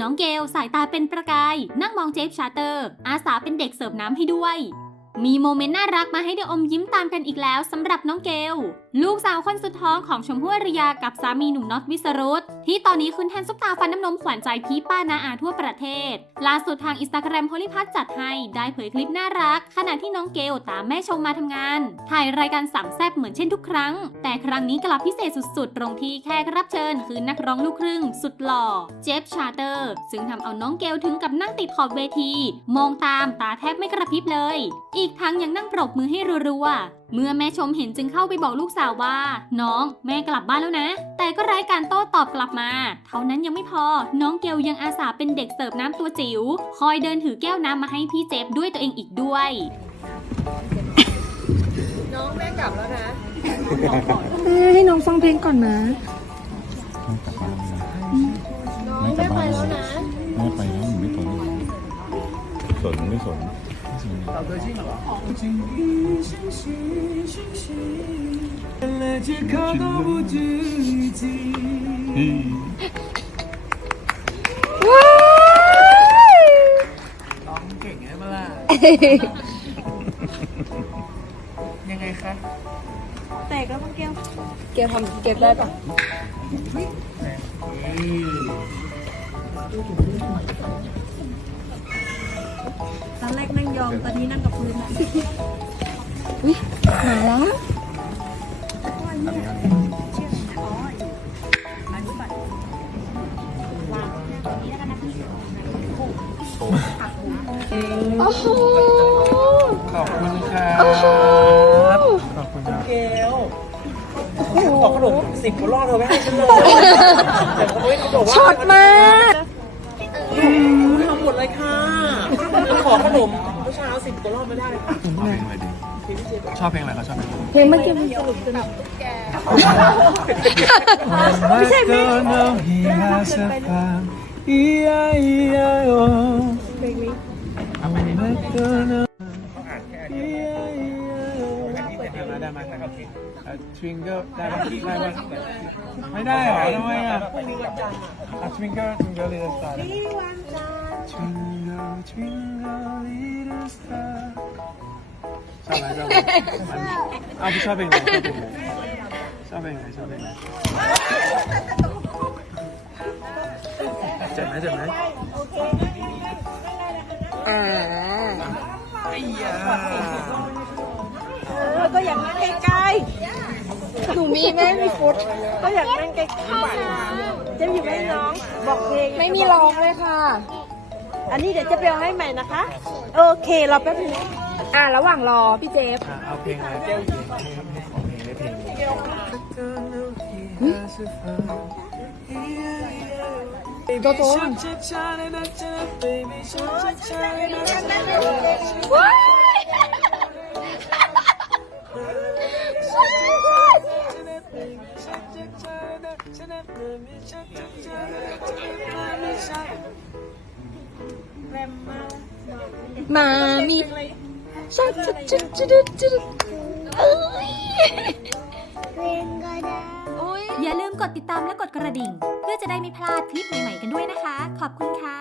น้องเกลสายตาเป็นประกาย นั่งมองเจฟชาเตอร์ อาสาเป็นเด็กเสิร์ฟน้ำให้ด้วย มีโมเมนต์น่ารักมาให้ได้อมยิ้มตามกันอีกแล้วสำหรับน้องเกล ลูกสาวคนสุดท้องของชมพู่อารยากับสามีหนุ่มน็อตวิสรุตที่ตอนนี้ขึ้นแทนซุปตาฟันน้ำนมขวัญใจพี่ป้านาอาทั่วประเทศ ล่าสุดทางอินสตาแกรมโพลิพัทจัดให้ได้เผยคลิปน่ารัก ขณะที่น้องเกลตามแม่ชมมาทำงาน ถ่ายรายการสามแซบเหมือนเช่นทุกครั้ง แต่ครั้งนี้กลับพิเศษสุดๆ ตรงที่แขกรับเชิญ คือนักร้องลูกครึ่ง สุดหล่อ เจฟชาเตอร์ ซึ่งทำเอาน้องเกลถึงกับนั่งติดขอบเวที มองตามตาแทบไม่กระพริบเลยอีกทั้งยังนั่งปรบมือให้รัวๆ เมื่อแม่ชมเห็นจึงเข้าไปบอกลูกสาวว่า น้องแม่กลับบ้านแล้วนะ แต่ก็ไร้การโต้ตอบกลับมา เท่านั้นยังไม่พอ น้องเกลยังอาสาเป็นเด็กเสิร์ฟน้ำตัวจิ๋ว คอยเดินถือแก้วน้ำมาให้พี่เจฟด้วยตัวเองอีกด้วย น้องแม่กลับแล้วนะแม่ให้น้องฟังเพลงก่อนนะน้องแม่ไปแล้วนะ แม่ไปแล้วหนูไม่สนสนไม่สน ไม่สนร้องเก่งใช่ไหมล่ะ ยังไงคะแต่ก็ต้องเกี่ยวเกลทำเกลได้ปะต อนแรกนั่งยอง ตอนนี้นั่งกับพื้นมาแล้ว โอ้โห ขอบคุณครับโอ้โหขอบคุณครับเกลขอขนมสิบกว่ารอบเธอไม่ให้ฉันเลยแต่เขาไม่เขาบอกว่าช็อตมากอืมทำหมดเลยค่ะ ขอขนมเมื่อเช้าสิบกว่ารอบไม่ได้เลยค่ะเอาเพลงอะไรดีชอบเพลงอะไรเขาชอบเพลงเพลงเมื่อกี้มันสนุกสนุกไม่ใช่เพลง he has a fan E-I-E-I-O เพลงนี้เอาไปนี่เขาอ่านแค่อันเดียวได้ไหมได้ไหมครับ Twinkle ได้ไหมได้ไหมไม่ได้เหรอทำไมอะพรุ่งนี้วันจันทร์อะ Twinkle Twinkle Little Star ได้ไหม Twinkle Twinkle Little Star ชอบไหมชอบไหมมันเอาพี่ชอบเพลงไหนชอบเพลงไหนชอบเพลงไหนชอบเพลงไหนเจ็บไหมเจ็บไหมอ่าไอ้ยาเออก็อยากนั่งใกล้หนูมีแม่มีฟุตก็อยากนั่งใกล้ๆเจะอยู่ไหมน้อง บอกเพลงไม่มีร้องเลยค่ะ อันนี้เดี๋ยวจะไปเอาให้ใหม่นะคะ โอเคเราแป๊บนึงนะอ่าระหว่างรอพี่เจฟอะเอาเพลงอะไรเพลงได้เพลงโจโจ้ว้าย มามีชัดชัดชัดชัดชัดเอ้ยอย่าลืมกดติดตามและกดกระดิ่ง เพื่อจะได้ไม่พลาดคลิปใหม่ๆกันด้วยนะคะ ขอบคุณค่ะ